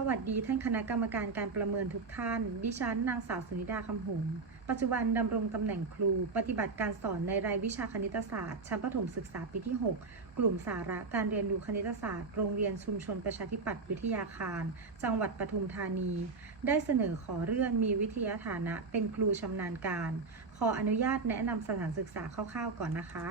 สวัสดีท่านคณะกรรมการการประเมินทุกท่าน ดิฉันนางสาวสุนิดาคำหงส์ปัจจุบันดำรงตำแหน่งครู ปฏิบัติการสอนในรายวิชาคณิตศาสตร์ ชั้นประถมศึกษาปีที่ 6 กลุ่มสาระการเรียนรู้คณิตศาสตร์ โรงเรียนชุมชนประชาธิปัตย์วิทยาคาร จังหวัดปทุมธานี ได้เสนอขอเลื่อนมีวิทยาฐานะ เป็นครูชำนาญการ ขออนุญาตแนะนำสถานศึกษาคร่าวๆก่อนนะคะ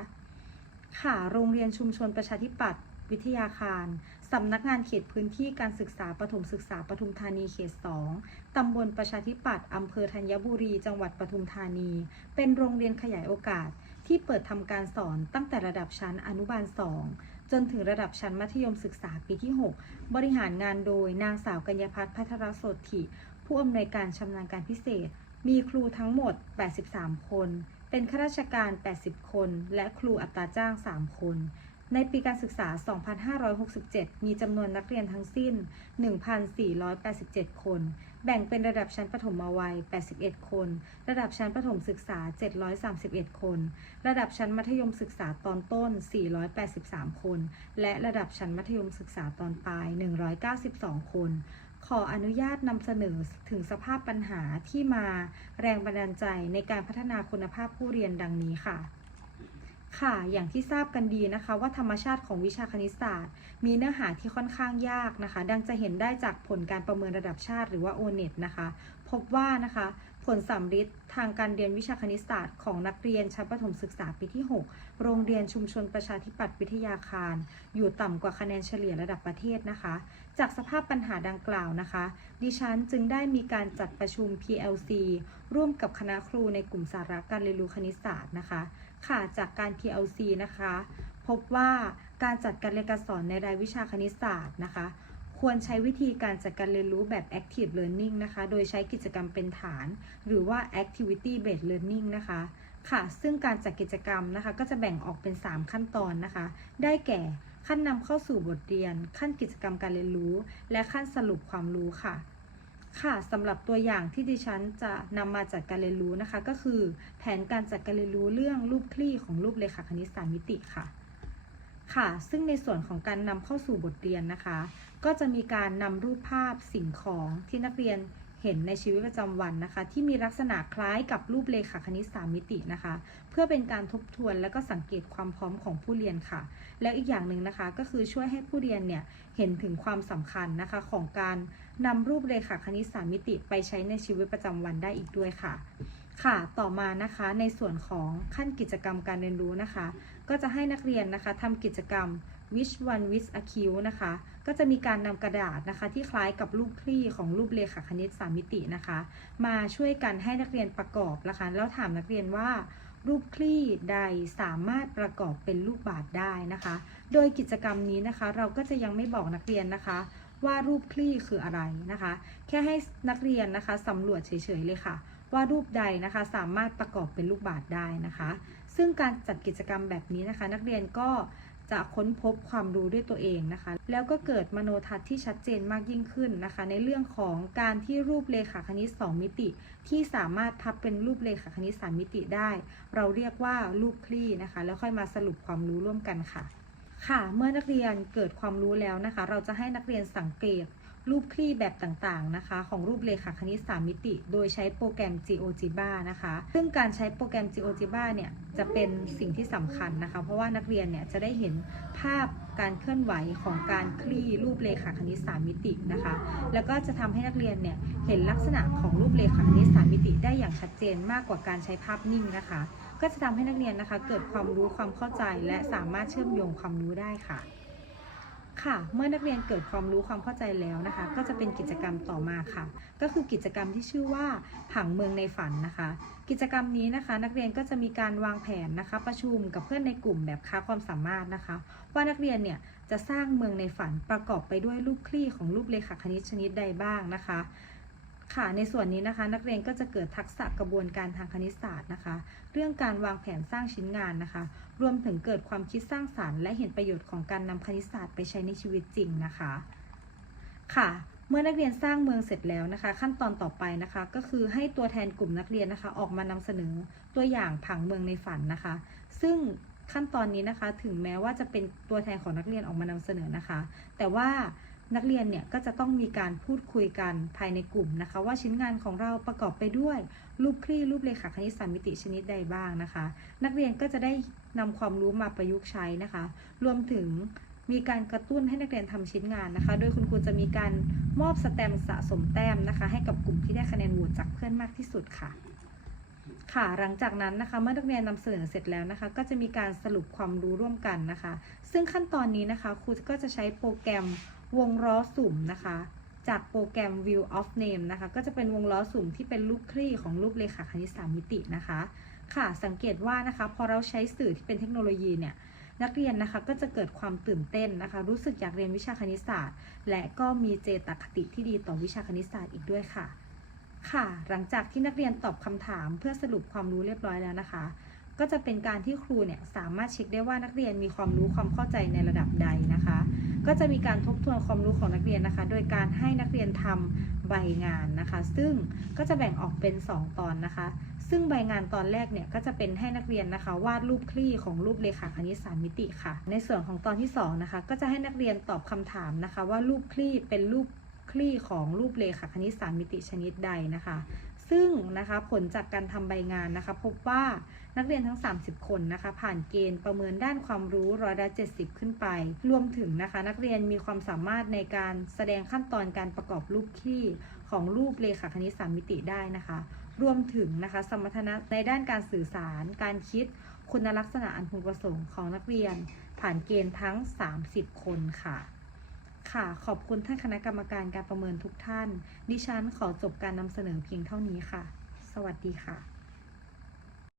ค่ะ โรงเรียนชุมชนประชาธิปัตย์ วิทยาคารสำนักงานเขตพื้นที่การศึกษาปฐมศึกษาปทุมธานีเขต 2 ตำบลประชาธิปัตย์อำเภอธัญบุรี จังหวัดปทุมธานี เป็นโรงเรียนขยายโอกาสที่เปิดทำการสอนตั้งแต่ระดับชั้นอนุบาล 2 จนถึงระดับชั้นมัธยมศึกษาปีที่ 6 บริหารงานโดยนางสาวกัญญาพัฒน์พัทรโสธิผู้อำนวยการชำนาญการพิเศษ มีครูทั้งหมด 83 คน เป็นข้าราชการ 80 คน และครูอัตราจ้าง 3 คน ในปีการศึกษา 2567 มีจำนวนนักเรียนทั้งสิ้น 1,487 คน แบ่งเป็นระดับชั้นประถมวัย 81 คน ระดับชั้นประถมศึกษา 731 คน ระดับชั้นมัธยมศึกษาตอนต้น 483 คน และระดับชั้นมัธยมศึกษาตอนปลาย 192 คนขออนุญาตนำเสนอถึงสภาพปัญหาที่มาแรงบันดาลใจในการพัฒนาคุณภาพผู้เรียนดังนี้ค่ะ ค่ะ อย่างที่ทราบกันดีนะคะ ว่าธรรมชาติของวิชาคณิตศาสตร์ มีเนื้อหาที่ค่อนข้างยากนะคะ ดังจะเห็นได้จากผลการประเมินระดับชาติหรือว่า o n e t นะคะ พบว่านะคะ ผลสัมฤทธิ์ทางการเรียนวิชาคณิตศาสตร์ของนักเรียนชั้นประถมศึกษาปีที่ 6 โรงเรียนชุมชนประชาธิปัตย์วิทยาคาร อยู่ต่ำกว่าคะแนนเฉลี่ยระดับประเทศนะคะ จากสภาพปัญหาดังกล่าวนะคะ ดิฉันจึงได้มีการจัดประชุม PLC ร่วมกับคณะครูในกลุ่มสาระการเรียนรู้คณิตศาสตร์นะคะ ค่ะจากการ PLC นะคะ พบว่าการจัดการเรียนการสอนในรายวิชาคณิตศาสตร์นะคะ ควรใช้วิธีการจัดการเรียนรู้แบบ active learning นะคะ โดยใช้กิจกรรมเป็นฐาน หรือว่า activity based learning นะคะค่ะ ซึ่งการจัดกิจกรรมนะคะ ก็จะแบ่งออกเป็น 3 ขั้นตอนนะคะ ได้แก่ขั้นนำเข้าสู่บทเรียน ขั้นกิจกรรมการเรียนรู้ และขั้นสรุปความรู้ค่ะ ค่ะสำหรับตัวอย่างที่ดิฉันจะนำมาจัดการเรียนรู้นะคะ ก็คือแผนการจัดการเรียนรู้เรื่องรูปคลี่ของรูปเลขาคณิตสามมิติค่ะ ค่ะ ซึ่งในส่วนของการนำเข้าสู่บทเรียนนะคะ ก็จะมีการนำรูปภาพสิ่งของที่นักเรียนเห็นในชีวิตประจำวันนะคะ ที่มีลักษณะคล้ายกับรูปเลขาคณิตสามมิตินะคะ เพื่อเป็นการทบทวนและก็สังเกตความพร้อมของผู้เรียนค่ะ แล้วอีกอย่างหนึ่งนะคะ ก็คือช่วยให้ผู้เรียนเนี่ยเห็นถึงความสำคัญนะคะของการ นำรูปเลขาคณิตสามมิติไปใช้ในชีวิตประจำวันได้อีกด้วยค่ะ ค่ะ ต่อมานะคะในส่วนของขั้นกิจกรรมการเรียนรู้นะคะ ก็จะให้นักเรียนนะคะทำกิจกรรม Which one with a Q นะคะ ก็จะมีการนำกระดาษนะคะ ที่คล้ายกับรูปคลี่ของรูปเลขาคณิตสามมิตินะคะ มาช่วยกันให้นักเรียนประกอบนะคะ แล้วถามนักเรียนว่ารูปคลี่ใดสามารถประกอบเป็นรูปบาศได้นะคะ โดยกิจกรรมนี้นะคะ เราก็จะยังไม่บอกนักเรียนนะคะ ว่ารูปคลี่คืออะไรนะคะ แค่ให้นักเรียนนะคะสำรวจเฉยๆเลยค่ะ ว่ารูปใดนะคะสามารถประกอบเป็นรูปบาศก์ได้นะคะ ซึ่งการจัดกิจกรรมแบบนี้นะคะ นักเรียนก็จะค้นพบความรู้ด้วยตัวเองนะคะ แล้วก็เกิดมโนทัศน์ที่ชัดเจนมากยิ่งขึ้นนะคะ ในเรื่องของการที่รูปเลขาคณิต 2 มิติ ที่สามารถพับเป็นรูปเลขาคณิต 3 มิติได้ เราเรียกว่ารูปคลี่นะคะ แล้วค่อยมาสรุปความรู้ร่วมกันค่ะ ค่ะ เมื่อนักเรียนเกิดความรู้แล้วนะคะ เราจะให้นักเรียนสังเกต รูปคลี่แบบต่างๆนะคะ ของรูปเลขาคณิต 3 มิติ โดยใช้โปรแกรม GeoGebra นะคะ ซึ่งการใช้โปรแกรม GeoGebra เนี่ยจะเป็นสิ่งที่สำคัญนะคะ เพราะว่านักเรียนเนี่ยจะได้เห็นภาพการเคลื่อนไหวของการคลี่รูปเลขาคณิต 3 มิตินะคะ แล้วก็จะทำให้นักเรียนเนี่ยเห็นลักษณะของรูปเลขาคณิต 3 มิติ ได้อย่างชัดเจนมากกว่าการใช้ภาพนิ่งนะคะ ก็จะทำให้นักเรียนนะคะ เกิดความรู้ความเข้าใจและสามารถเชื่อมโยงความรู้ได้ค่ะ ค่ะ เมื่อนักเรียนเกิดความรู้ความเข้าใจแล้วนะคะ ก็จะเป็นกิจกรรมต่อมาค่ะ ก็คือกิจกรรมที่ชื่อว่าผังเมืองในฝันนะคะ กิจกรรมนี้นะคะ นักเรียนก็จะมีการวางแผนนะคะ ประชุมกับเพื่อนในกลุ่มแบบค้าความสามารถนะคะ ว่านักเรียนเนี่ยจะสร้างเมืองในฝันประกอบไปด้วยรูปคลี่ของรูปเลขาคณิตชนิดใดบ้างนะคะ ค่ะในส่วนนี้นะคะ นักเรียนก็จะเกิดทักษะกระบวนการทางคณิตศาสตร์นะคะ เรื่องการวางแผนสร้างชิ้นงานนะคะ รวมถึงเกิดความคิดสร้างสารรค์และเห็นประโยชน์ของการนำคณิตศาสตร์ไปใช้ในชีวิตจริงนะคะ ค่ะ เมื่อนักเรียนสร้างเมืองเสร็จแล้วนะคะ ขั้นตอนต่อไปนะคะ ก็คือให้ตัวแทนกลุ่มนักเรียนนะคะ ออกมานำเสนอตัวอย่างผังเมืองในฝันนะคะ ซึ่งขั้นตอนนี้นะคะถึงแม้ว่าจะเป็นตัวแทนของนักเรียนออกมานำเสนอนะคะ แต่ว่า นักเรียนเนี่ยก็จะต้องมีการพูดคุยกันภายในกลุ่มนะคะ ว่าชิ้นงานของเราประกอบไปด้วยรูปคลี่รูปเรขาคณิตสามมิติชนิดใดบ้างนะคะ นักเรียนก็จะได้นำความรู้มาประยุกต์ใช้นะคะ รวมถึงมีการกระตุ้นให้นักเรียนทำชิ้นงานนะคะ โดยคุณครูจะมีการมอบสแตมสะสมแต้มนะคะ ให้กับกลุ่มที่ได้คะแนนโหวตจากเพื่อนมากที่สุดค่ะ ค่ะหลังจากนั้นนะคะเมื่อนักเรียนนำเสนอเสร็จแล้วนะคะ ก็จะมีการสรุปความรู้ร่วมกันนะคะ ซึ่งขั้นตอนนี้นะคะครูก็จะใช้โปรแกรม วงล้อสุ่มนะคะ จากโปรแกรม View of Name นะคะ ก็จะเป็นวงล้อสุ่มที่เป็นรูปคลี่ของรูปเรขาคณิตสามมิตินะคะ ค่ะสังเกตว่านะคะ พอเราใช้สื่อที่เป็นเทคโนโลยีเนี่ยนักเรียนนะคะก็จะเกิดความตื่นเต้นนะคะ รู้สึกอยากเรียนวิชาคณิตศาสตร์ และก็มีเจตคติที่ดีต่อวิชาคณิตศาสตร์อีกด้วยค่ะ ค่ะ หลังจากที่นักเรียนตอบคำถามเพื่อสรุปความรู้เรียบร้อยแล้วนะคะ ก็จะเป็นการที่ครูเนี่ยสามารถเช็คได้ว่านักเรียนมีความรู้ความเข้าใจในระดับใดนะคะ ก็จะมีการทบทวนความรู้ของนักเรียนนะคะ โดยการให้นักเรียนทำใบงานนะคะ ซึ่งก็จะแบ่งออกเป็น 2 ตอนนะคะ ซึ่งใบงานตอนแรกเนี่ยก็จะเป็นให้นักเรียนนะคะ วาดรูปคลี่ของรูปเรขาคณิตสามมิติค่ะ ในส่วนของตอนที่2นะคะก็จะให้นักเรียนตอบคำถามนะคะ ว่ารูปคลี่เป็นรูปคลี่ของรูปเรขาคณิตสามมิติชนิดใดนะคะ ซึ่งนะคะผลจากการทำใบงานนะคะ พบว่านักเรียนทั้ง 30 คนนะคะ ผ่านเกณฑ์ประเมินด้านความรู้ร้อยละ70 ขึ้นไป รวมถึงนะคะ นักเรียนมีความสามารถในการแสดงขั้นตอนการประกอบรูปคลี่ของรูปเรขาคณิตสามมิติได้นะคะ รวมถึงนะคะ สมรรถนะในด้านการสื่อสาร การคิดคุณลักษณะอันพึงประสงค์ของนักเรียน ผ่านเกณฑ์ทั้ง 30 คนค่ะ ค่ะ ขอบคุณท่านคณะกรรมการการประเมินทุกท่าน ดิฉันขอจบการนำเสนอเพียงเท่านี้ค่ะ สวัสดีค่ะ